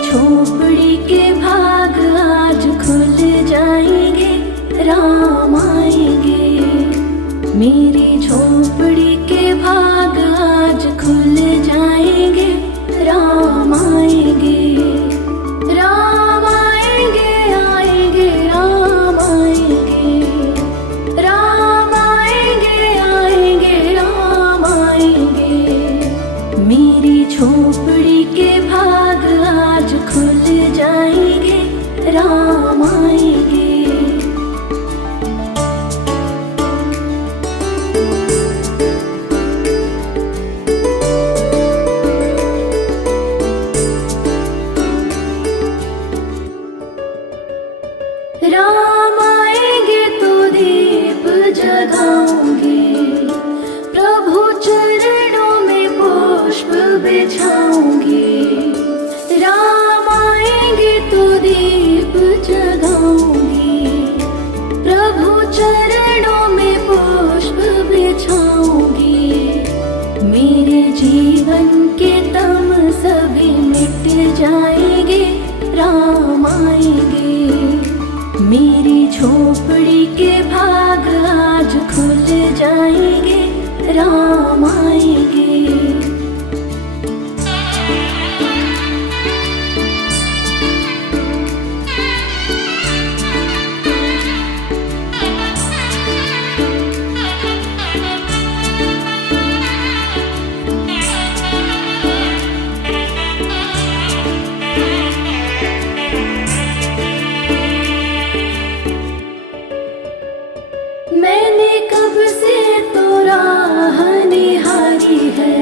झोपड़ी के भाग आज खुल जाएंगे, राम आएंगे। मेरी झोपड़ी के भाग आज खुल जाएंगे, राम आएंगे। राम आएंगे, आएंगे, राम आएंगे। राम आएंगे, आएंगे, राम आएंगे। मेरी झोपड़ी के भाग आज खुल जाएंगे, राम आएंगे। राम आएंगे तो दीप जगाऊंगी, प्रभु चरणों में पुष्प बिछाऊंगी। राम आएंगे तो दीप जगाऊंगी, प्रभु चरणों में पुष्प बिछाऊंगी। मेरे जीवन के तम सभी मिट जाएंगे, राम आएंगे। मेरी झोपड़ी के भाग आज खुल जाएंगे, राम आएंगे। मैंने कब से तो राह निहारी है,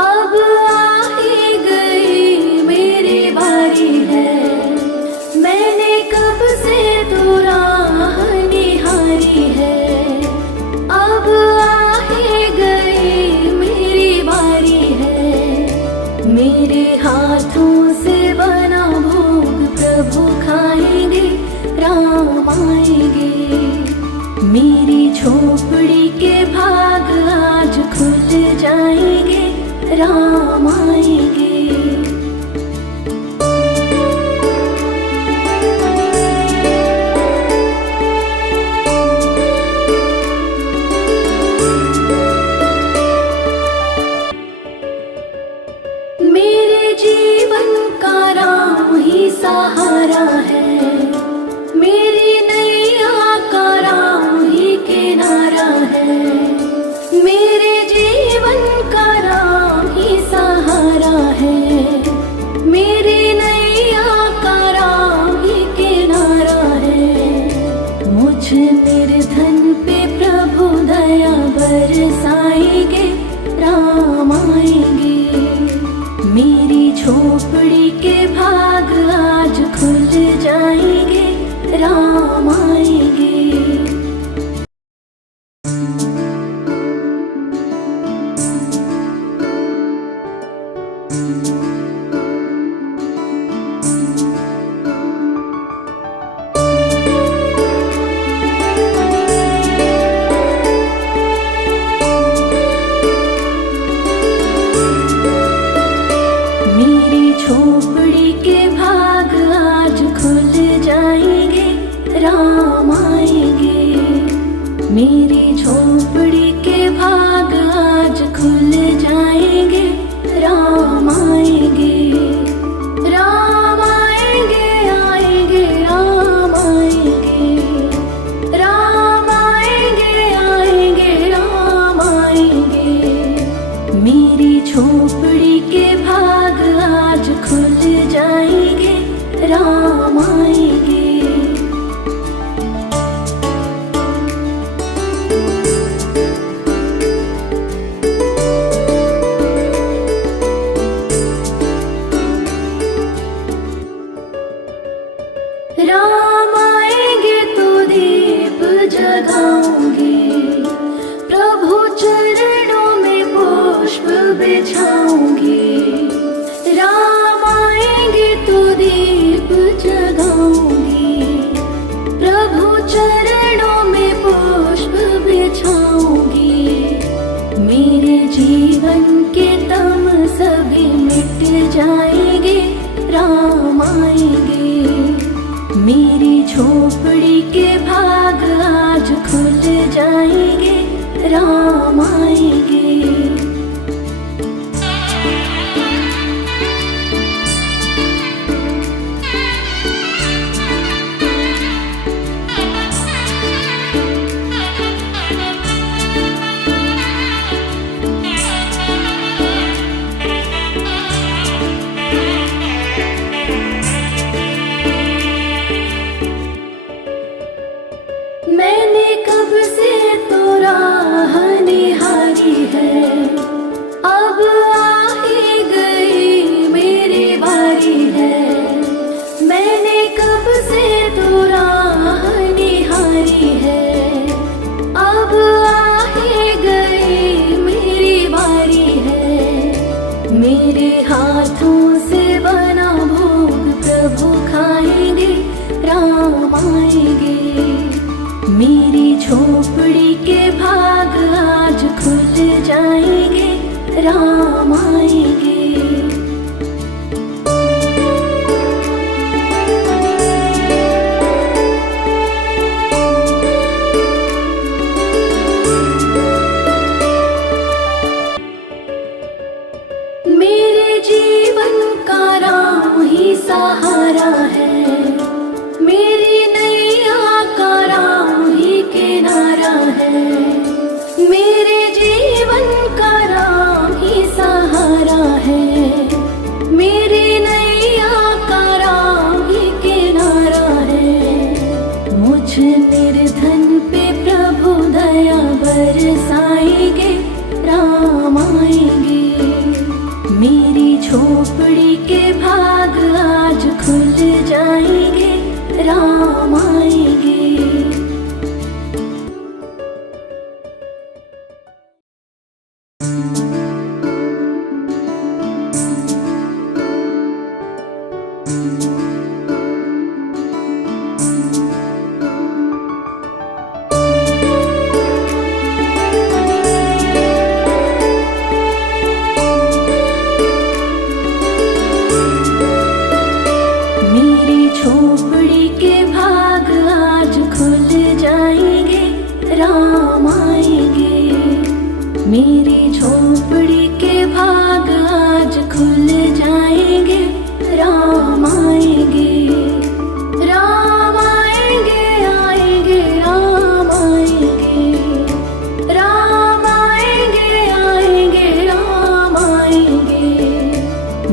अब आ ही गई मेरी बारी है। मैंने कब से तो राह निहारी है, अब आ ही गई मेरी बारी है। मेरे हाथों से बना भोग प्रभु खाएंगे, राम आएंगे। मेरी झोपड़ी के भाग आज खुल जाएंगे, राम आएंगे। मेरे जीवन का राम ही सहारा है, मेरी नैया का राम ही किनारा है। मेरे जीवन का राम ही सहारा है, मेरी नैया का राम ही किनारा है। मुझ निर्धन पे प्रभु दया बरसाएंगे, राम आएंगे। मेरी झोपड़ी के भाग आज खुल जाएंगे, राम आएंगे। मेरी झोपड़ी के भाग आज खुल जाएंगे, राम आएंगे। मेरी झोपड़ी के भाग आज खुल जाएंगे, राम आएंगे। राम आएंगे, आएंगे, राम आएंगे। राम आएंगे, आएंगे, राम आएंगे। मेरी झोपड़ी के भाग आज खुल जाएंगे, राम आएंगे। राम आएंगे। मैंने कब से तो राह निहारी है, अब आ ही गई मेरी बारी है। मैंने कब से तो राह निहारी है, अब आ ही गई मेरी बारी है। मेरे हाथों से बना भोग प्रभु खाएंगे, राम आएंगे। मेरी झोपड़ी के भाग आज खुल जाएंगे, राम आएंगे। मेरे जीवन का राम ही सहारा है, मेरी नैया का राम ही किनारा है। मेरे जीवन का राम ही सहारा है, मेरी नैया का राम ही किनारा है। मुझ निर्धन पे प्रभु दया बरसाएंगे, राम आएंगे। मेरी झोपड़ी के भाग आज खुल जाएंगे, राम आएंगे। मेरी झोपड़ी के भाग आज खुल जाएंगे, राम आएंगे। मेरी झोपड़ी के भाग आज खुल जाएंगे, राम आएंगे। राम आएंगे, आएंगे, राम आएंगे। राम आएंगे, आएंगे, राम आएंगे।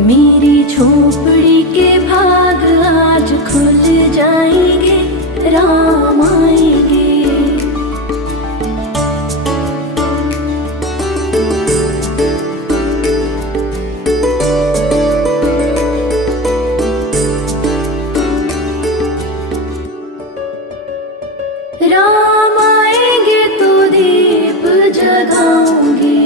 मेरी झोपड़ी के भाग आज खुल जाएंगे, राम आएंगे। राम आएंगे तो दीप जगाऊंगी,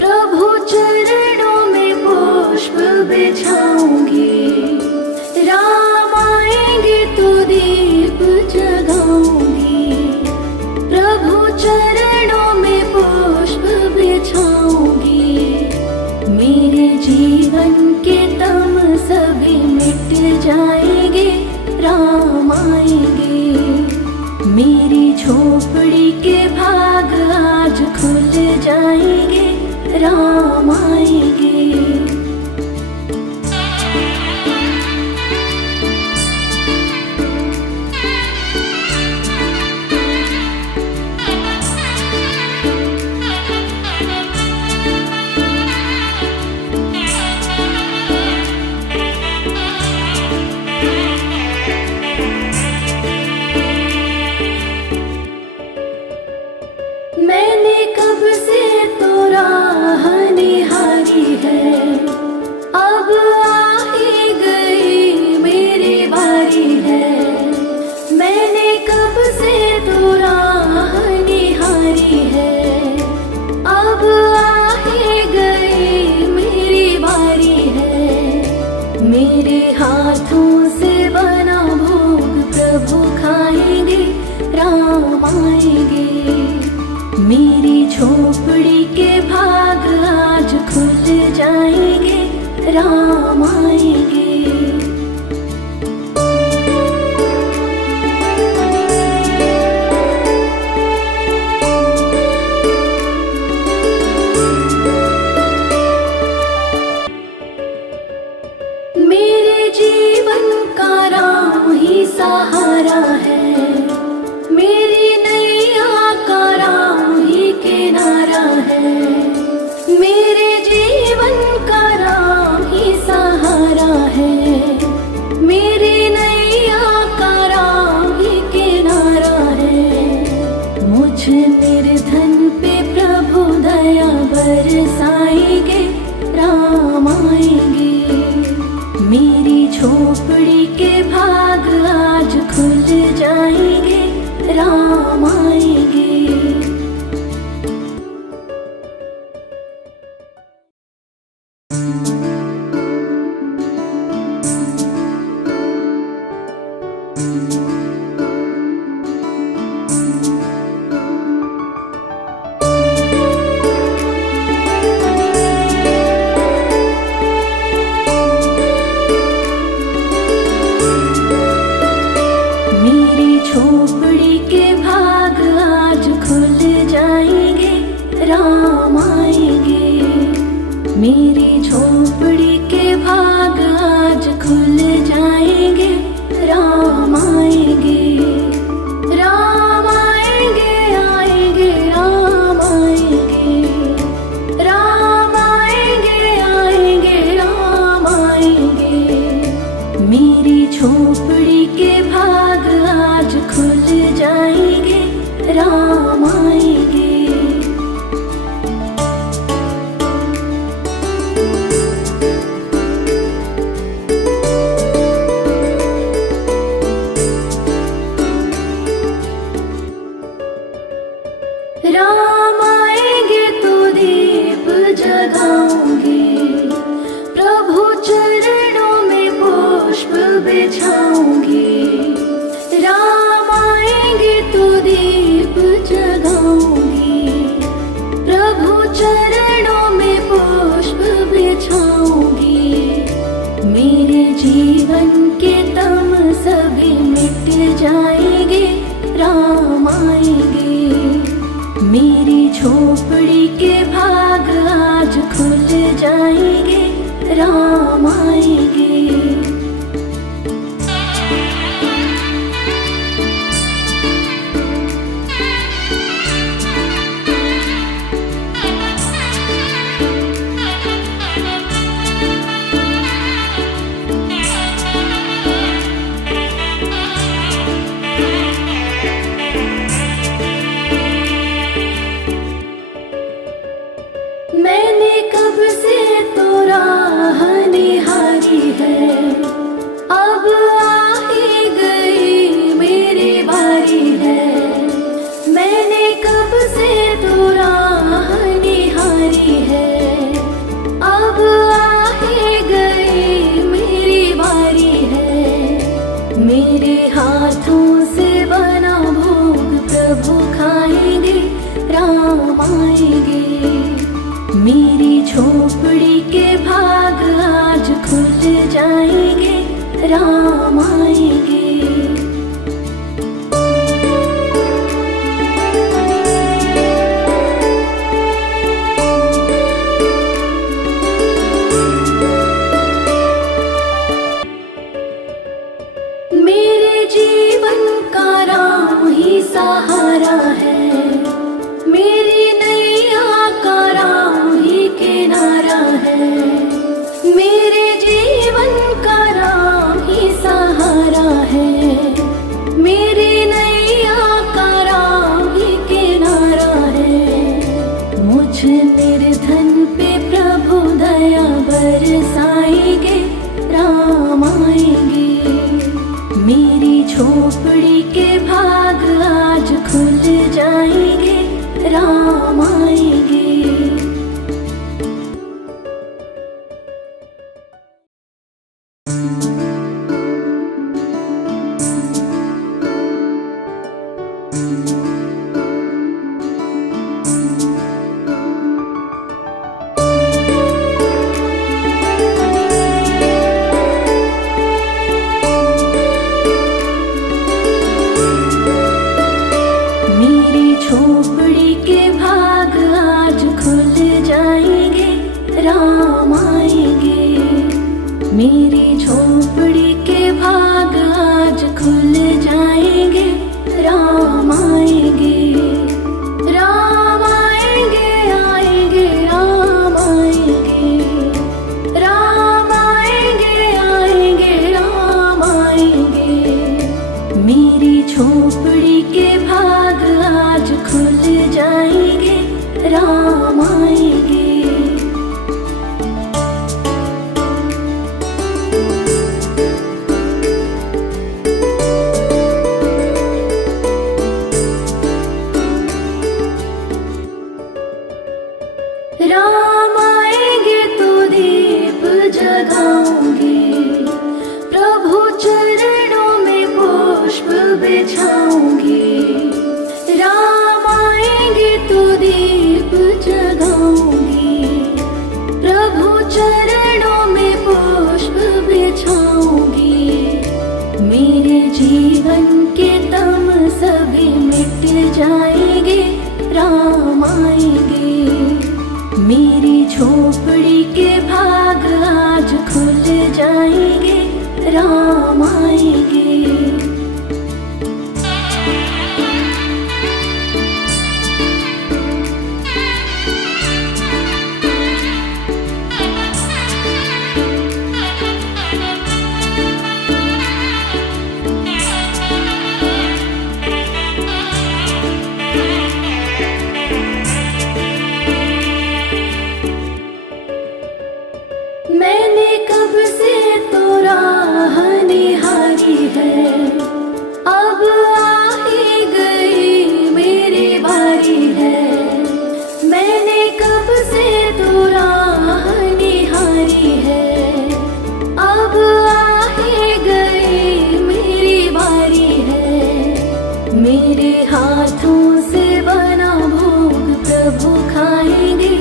प्रभु चरणों में पुष्प बिछाऊंगी। राम आएंगे तो दीप जगाऊंगी, प्रभु चरणों में पुष्प बिछाऊंगी। मेरे जीवन के तम सभी मिट जाएंगे, राम आएंगे। मेरी झोपड़ी के भाग आज खुल जाएंगे, राम आएंगे। मैंने कब से तो राह निहारी है, अब आ ही गई मेरी बारी है। मैंने कब से तो राह निहारी है, अब आ ही गई मेरी बारी है। मेरे हाथों से बना भोग प्रभु खाएंगे, राम आएंगे। मेरी झोपड़ी के भाग आज खुल जाएंगे, राम आएंगे। राम आएंगे। मेरी झोपड़ी के भाग आज खुल जाएंगे, राम आएंगे। राम आएंगे, आएंगे, राम आएंगे। राम आएंगे, आएंगे, राम आएंगे। मेरी झोपड़ी के भाग आज खुल जाएंगे, राम आएंगे। राम आएंगे तो दीप जगाऊंगी, प्रभु चरणों में पुष्प बिछाऊंगी। राम आएंगे तो दीप जगाऊंगी, प्रभु चरणों में पुष्प बिछाऊंगी। मेरे जीवन के तम सभी मिट जाएंगे, राम आएंगे। मेरी झोपड़ी के भाग आज खुल जाएंगे, राम आएंगे। मैंने कब से तो राह निहारी है, अब आ ही गई मेरी बारी है। मैंने कब से तो राह निहारी है, अब आ ही गई मेरी बारी है। मेरे हाथों से बना भोग प्रभु खाएंगे, राम आएंगे। मेरी झोपड़ी के भाग आज खुल जाएंगे, राम आएंगे। मेरे जीवन का राम ही सहारा है, मेरी नैया का राम ही किनारा है। मेरे जीवन का राम ही सहारा है, मेरी नैया का राम ही किनारा है। मुझ निर्धन पे प्रभु दया बरसाएंगे, राम आएंगे। मेरी झोपड़ी के भाग आज खुल जाएंगे, राम आएंगे। मेरी झोपड़ी के भाग आज खुल जाएंगे, राम आएंगे। मैंने कब से तो राह निहारी है, अब आ ही गई मेरी बारी है। मैंने कब से तो राह निहारी है, अब आ ही गई मेरी बारी है। मेरे हाथों से बना भोग प्रभु खाएंगे,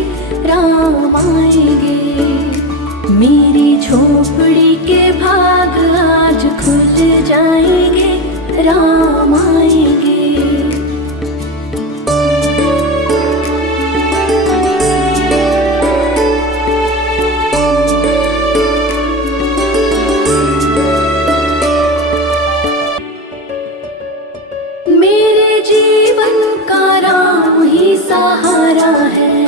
राम आएंगे। मेरी झोपड़ी के भाग आज खुल जाएंगे, राम आएंगे। मेरे जीवन का राम ही सहारा है,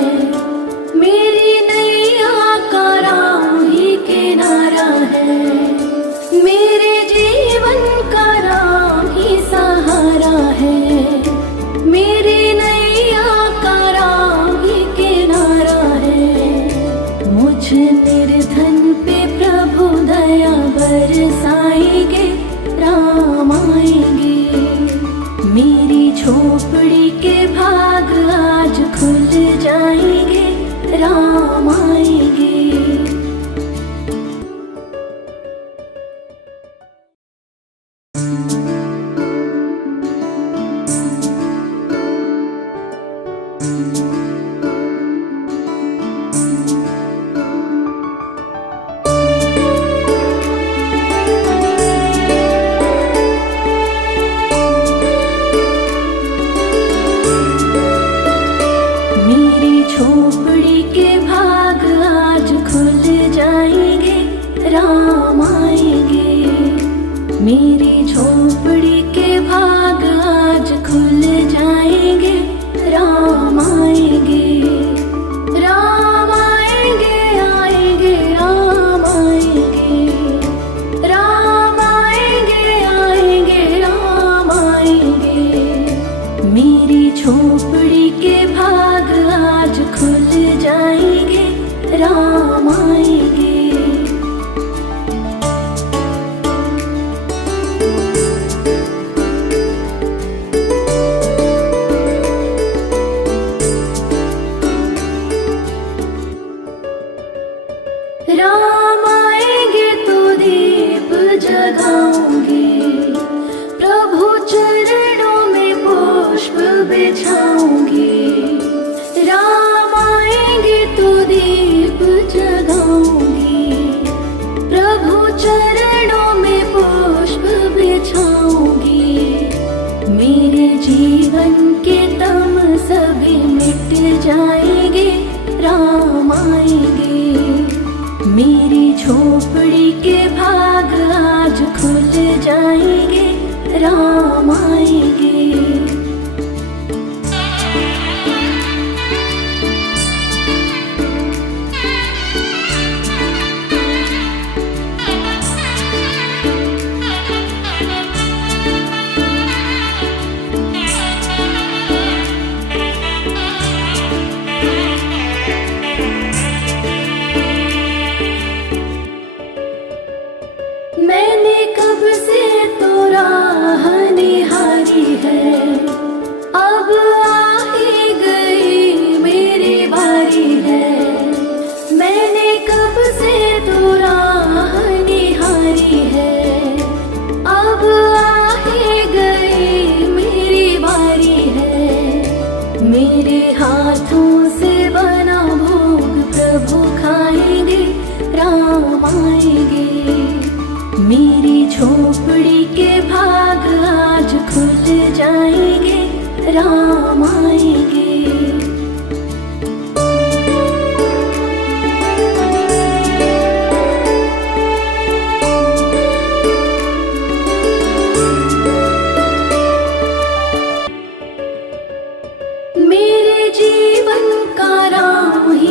मेरी नैया का राम ही किनारा है। मेरे जीवन का राम ही सहारा है, मेरी नैया का राम ही किनारा है। मुझ निर्धन पे प्रभु दया बरसाएंगे, राम आएंगे। मेरी झोपड़ी के भाग आज खुल जाएंगे, राम आएंगे। मेरी झोपड़ी के भाग आज खुल जाएंगे, राम आएंगे। मेरी झोपड़ी के भाग आज खुल जाएंगे, राम आएंगे। राम आएंगे, आएंगे, राम आएंगे। राम आएंगे, आएंगे, राम आएंगे। मेरी झोपड़ी के भाग आज खुल जाएंगे, राम आएंगे। राम आएंगे तो दीप जगाऊंगी, प्रभु चरणों में पुष्प बिछाऊंगी। राम आएंगे तो दीप जगाऊंगी, प्रभु चरणों में पुष्प बिछाऊंगी। मेरे जीवन के तम सभी मिट जाएंगे, राम आएंगे। मेरी झोपड़ी के भाग आज खुल जाएंगे, राम आएंगे। मैंने कब से तो राह निहारी है, अब आ ही गई मेरी बारी है। मैंने कब से तो राह निहारी है, अब आ ही गई मेरी बारी है। मेरे हाथों से बना भोग प्रभु खाएंगे, राम आएंगे। मेरी झोपड़ी के भाग आज खुल जाएंगे, राम आएंगे।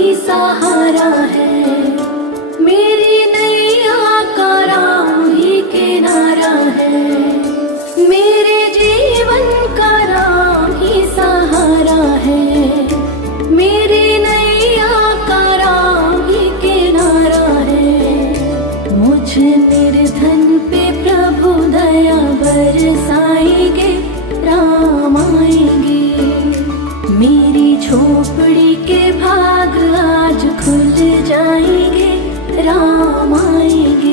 ही सहारा है, मेरी नैया का राम ही किनारा है, मेरे जीवन का राम ही सहारा है, मेरी नैया का राम ही किनारा है। मुझ निर्धन पे प्रभु दया बरसाएंगे, राम आएंगे, मेरी झोपड़ी के भाग आज खुल जाएंगे, राम आएंगे।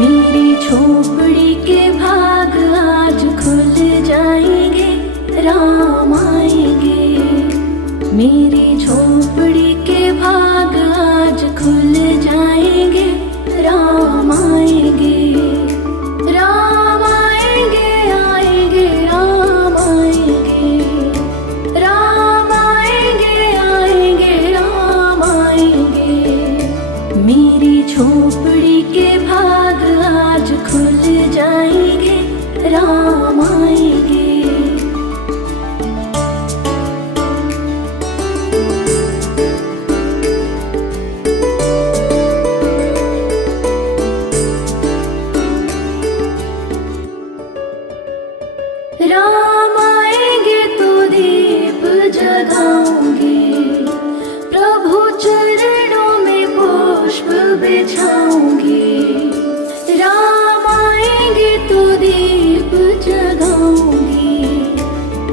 मेरी झोपड़ी के भाग आज खुल जाएंगे, राम आएंगे, मेरी झोपड़ी के भाग आज खुल जाएंगे, राम आएंगे, राम आएंगे, आएंगे, राम आएंगे, राम आएंगे, आएंगे, राम आएंगे, मेरी झोपड़ी के भाग आज खुल जाएंगे, राम आएंगे। राम आएंगे तो दीप जगाऊंगी, प्रभु चरणों में पुष्प बिछाऊंगी, राम आएंगे तो दीप जगाऊंगी,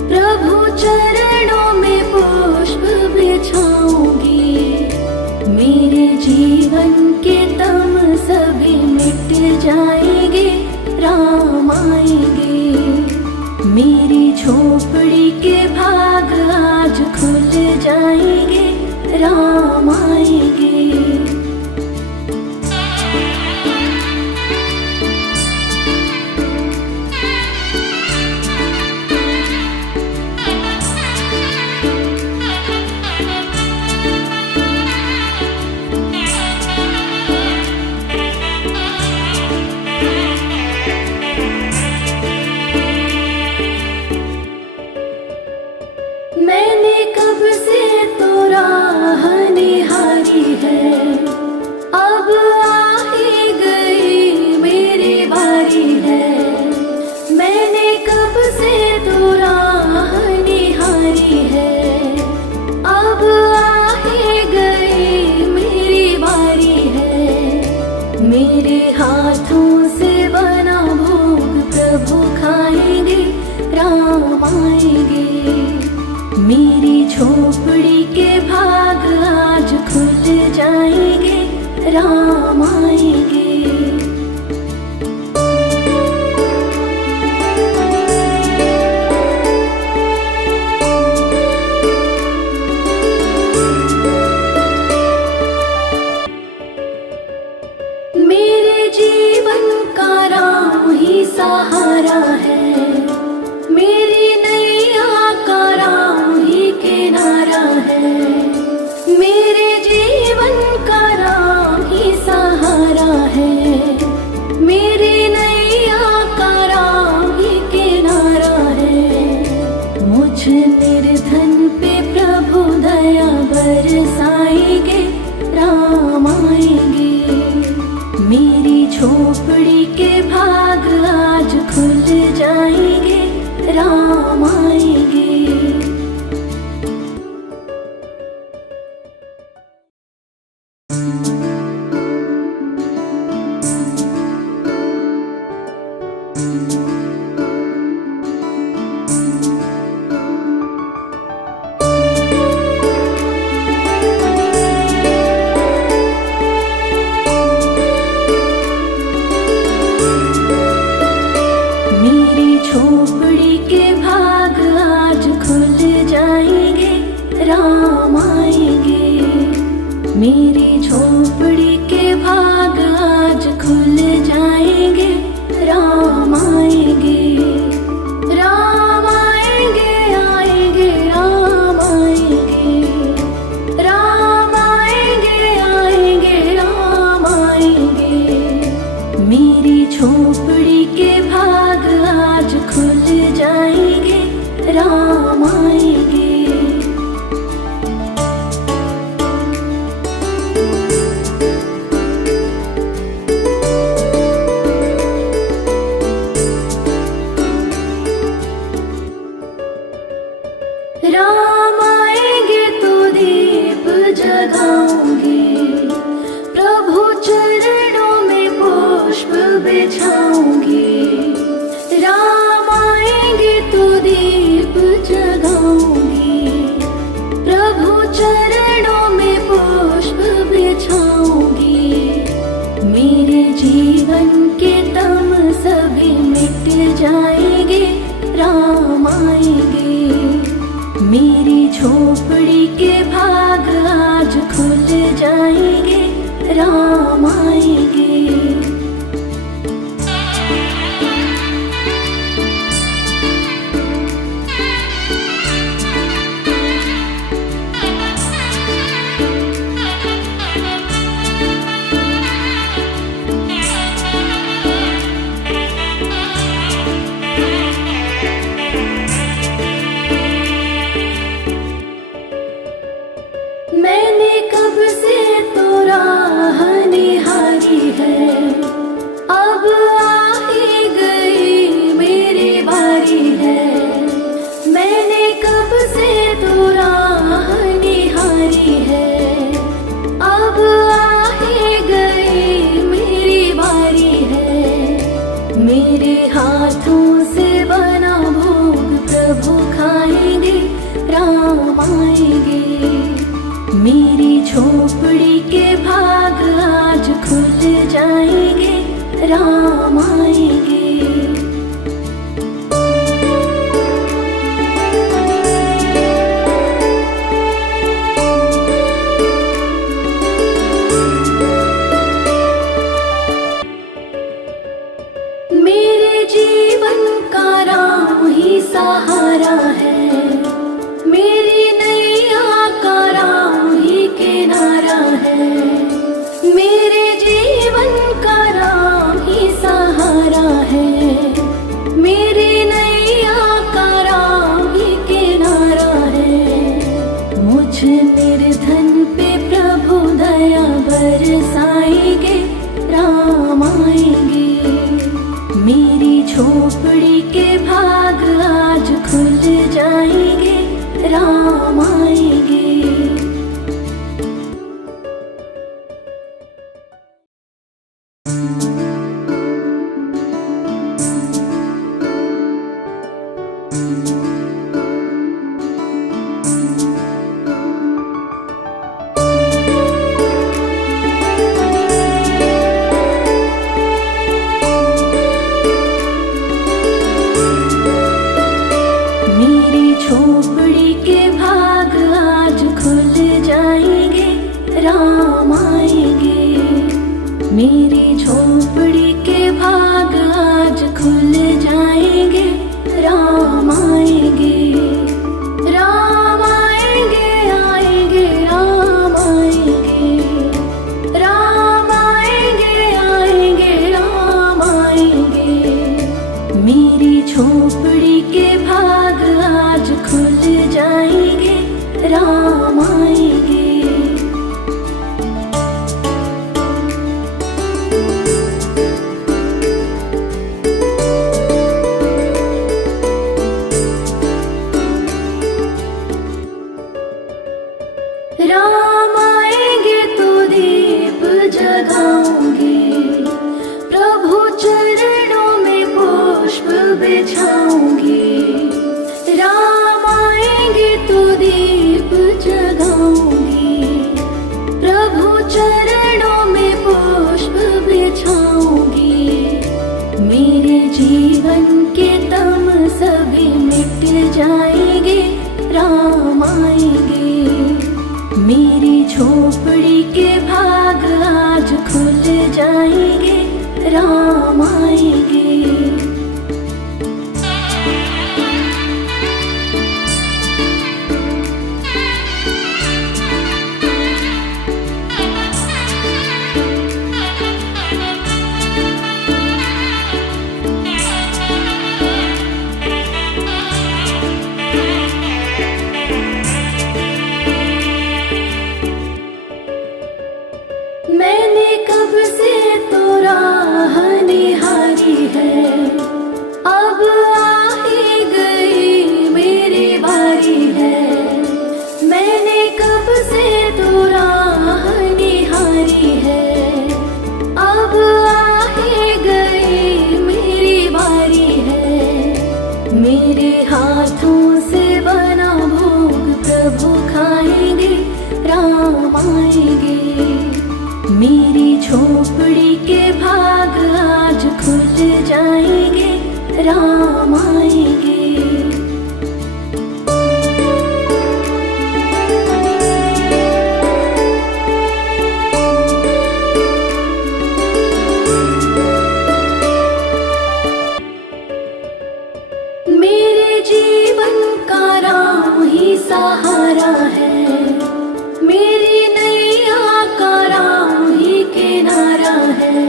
प्रभु चरणों में पुष्प बिछाऊंगी, मेरे जीवन के तम सभी मिट जाएंगे, राम आएंगे, मेरी झोपड़ी के भाग आज खुल जाएंगे, राम आएंगे। मैंने कब से तो राह निहारी है, अब आ ही गई मेरी बारी है, मैंने कब से तो राह निहारी है, अब आ ही गई मेरी बारी है, मेरे हाथों से बना भोग प्रभु खाएंगे, राम आएंगे, मेरी झोपड़ी के भाग आज खुल जाएंगे, राम आएंगे। मेरे जीवन का राम ही सहारा है, मेरी नैया का राम ही किनारा है, मेरे जीवन का राम ही सहारा है, मेरी नैया का राम ही किनारा है। मुझ निर्धन पे प्रभु दया बरसाएंगे, राम आएंगे, मेरी झोपड़ी के भाग आज खुल झोपड़ी के भाग आज खुल जाएंगे, राम आएंगे। राम आएंगे तो दीप जगाऊंगी, प्रभु चरणों में पुष्प बिछाऊंगी। राम आएंगे तो दीप जगाऊंगी, प्रभु चरणों में पुष्प बिछाऊंगी। मेरे जीवन के तम सभी मिट जाएंगे, राम आएंगे। मेरी झोपड़ी के भाग आज खुल जाएंगे, राम आएंगे। मैंने कब से तो राह निहारी है, अब आ ही गई मेरी बारी है। मैंने कब से तो राह निहारी है, अब आ ही गई मेरी बारी है। मेरे हाथों से बना भोग प्रभु खाएंगे, राम आएंगे। मेरी झोपड़ी के भाग आज खुल जाएंगे, राम आएंगे। मेरे जीवन का राम ही सहारा है, मेरी नैया का राम ही किनारा है। मेरे जीवन का राम ही सहारा है, मेरी नैया का राम ही किनारा है। मुझ निर्धन पे प्रभु दया बरसाएंगे, राम आएंगे। मेरी झोपड़ी के भाग आज खुल जाएंगे, राम आएंगे। मेरी झोपड़ी के भाग आज खुल जाएंगे, राम आएंगे। मेरी झोपड़ी के भाग आज खुल जाएंगे, राम आएंगे। राम आएंगे, आएंगे, राम आएंगे। राम आएंगे, आएंगे, राम आएंगे। मेरी झोपड़ी के भाग आज खुल जाएंगे, राम आएंगे। राम आएंगे तो दीप जगाऊंगी, प्रभु चरणों में पुष्प बिछाऊंगी। राम आएंगे तो दीप जगाऊंगी, प्रभु चरणों में पुष्प बिछाऊंगी। मेरे जीवन के तम सभी मिट जाएंगे, राम आएंगे। मेरी झोपड़ी के भाग आज खुल जाएंगे, राम आएंगे। मैंने कब से तो राह निहारी है, अब आ ही गई मेरी बारी है। मैंने कब से तो राह निहारी है, अब आ ही गई मेरी बारी है। मेरे हाथों से बना भोग प्रभु खाएंगे, राम आएंगे। मेरी झोपड़ी के भाग आज खुल जाएंगे, राम आएंगे। मेरे जीवन का राम ही सहारा है, मेरी नैया का राम ही किनारा है।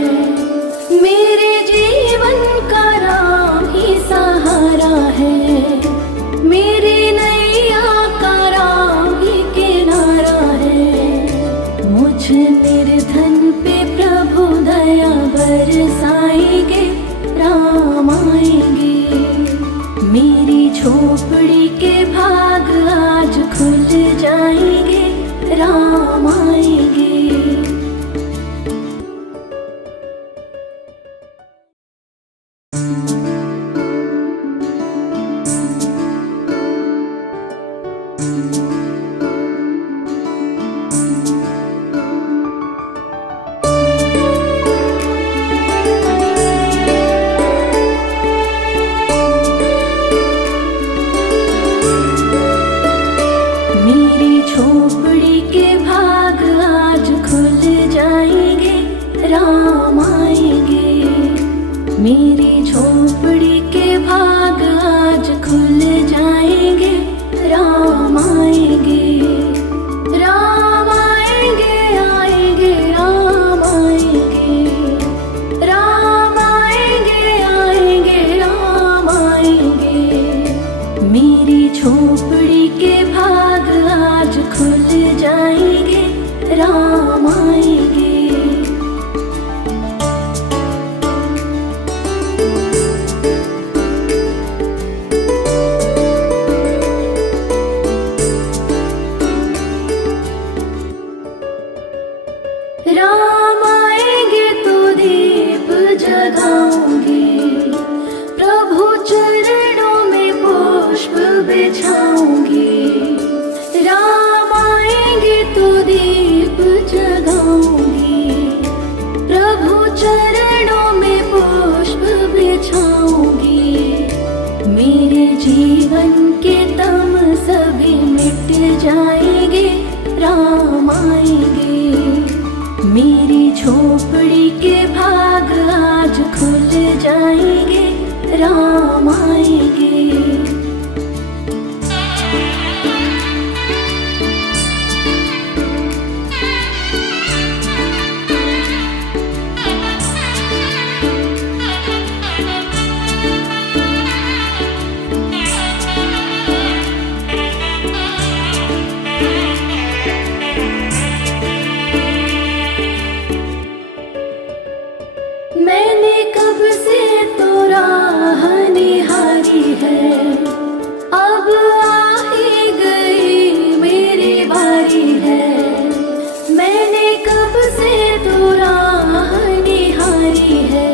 मेरे जीवन का राम ही सहारा है, मेरी नैया का राम ही किनारा है। मुझ निर्धन पे प्रभु दया बरसाएंगे, राम आएंगे। मेरी झोपड़ी के भाग आज खुल जाएंगे, राम आएंगे। मेरी झोपड़ी के भाग आज खुल जाएंगे, राम आएंगे। मेरी झोपड़ी के भाग आज खुल जाएंगे, राम आएंगे। राम आएंगे, आएंगे, राम आएंगे। राम आएंगे, आएंगे, राम आएंगे। मेरी झोपड़ी के भाग आज खुल जाएंगे, राम आएंगे। राम आएंगे तो दीप जगाऊंगी, प्रभु चरणों में पुष्प बिछाऊंगी। राम आएंगे तो दीप जगाऊंगी, प्रभु चरणों में पुष्प बिछाऊंगी। मेरे जीवन के तम सभी मिट जाएंगे, राम आएंगे। मेरी झोपड़ी के भाग आज खुल जाएंगे, राम आएंगे। मैंने कब से तो राह निहारी है, अब आ ही गई मेरी बारी है। मैंने कब से तो राह निहारी है,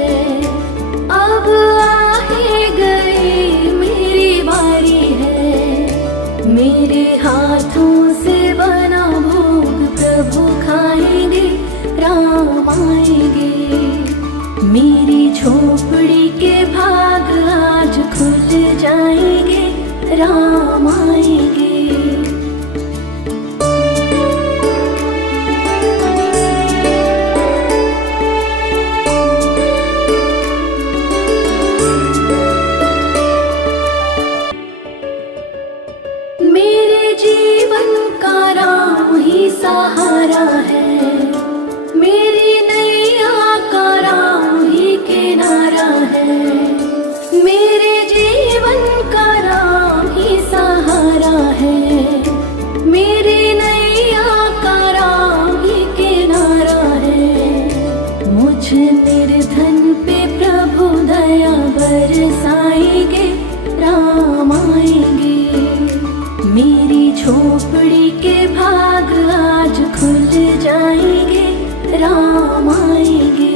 अब आ ही गई मेरी बारी है। मेरे हाथों से बना भोग प्रभु खाएंगे, राम आएंगे। मेरी झोपड़ी के भाग आज खुल जाएंगे, राम आएंगे। मेरे जीवन का राम ही सहारा है, मेरी नैया का राम ही किनारा है। मेरे जीवन का राम ही सहारा है, मुझ निर्धन पे प्रभु दया बरसाएंगे, राम आएंगे। मेरी झोपड़ी के भाग आज खुल जाएंगे, राम आएंगे।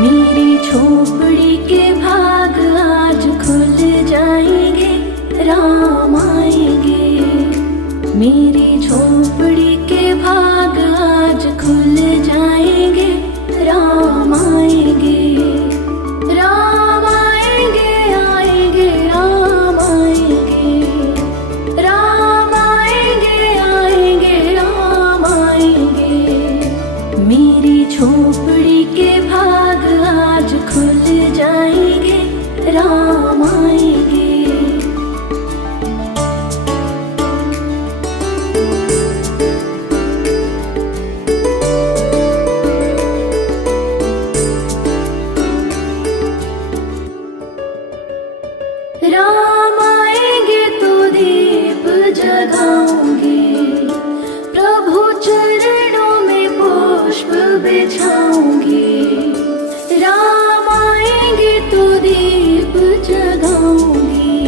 मेरी झोपड़ी के भाग आज खुल जाएंगे, राम आएंगे। मेरी झोपड़ी के भाग आज खुल जाएंगे, राम आएंगे। राम आएंगे, आएंगे, राम आएंगे। राम आएंगे, आएंगे, राम आएंगे। मेरी झोपड़ी के भाग आज खुल जाएंगे, राम आएंगे। राम आएंगे तो दीप जगाऊंगी, प्रभु चरणों में पुष्प बिछाऊंगी। राम आएंगे तो दीप जगाऊंगी,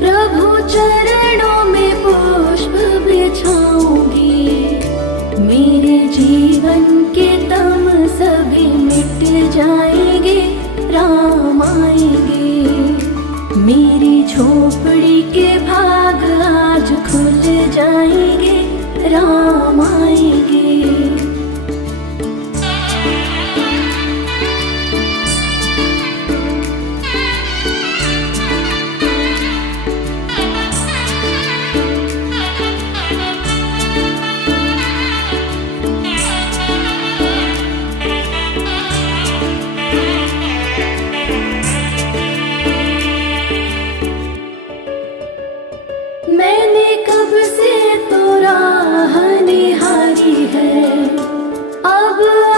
प्रभु चरणों में पुष्प बिछाऊंगी। मेरे जीवन के तम सभी मिट जाएंगे, राम आएंगे। मेरी झोपड़ी के भाग आज खुल जाएंगे, राम आएंगे। मैंने कब से तो राह निहारी है, अब आ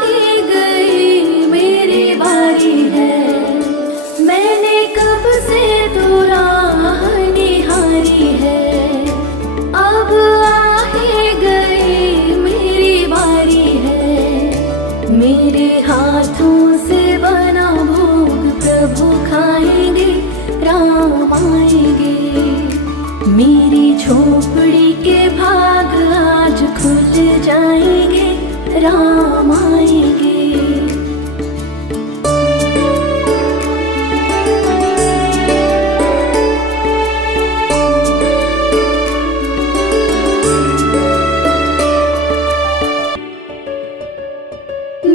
ही गई मेरी बारी है। मैंने कब से तो राह निहारी है, अब आ ही गई मेरी बारी है। मेरे हाथों से बना भोग प्रभु खाएंगे, राम आएंगे। मेरी झोपड़ी के भाग आज खुल जाएंगे, राम आएंगे।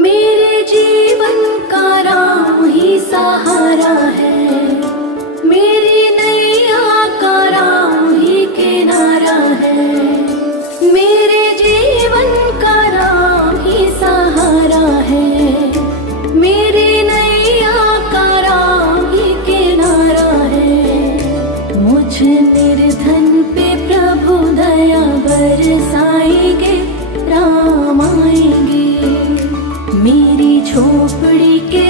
मेरे जीवन का राम ही सहारा है, मेरी नैया का राम ही किनारा है। मेरे जीवन का राम ही सहारा है, मेरी नैया का राम ही किनारा है। मुझ निर्धन पे प्रभु दया बरसाएंगे, राम आएंगे। मेरी झोपड़ी के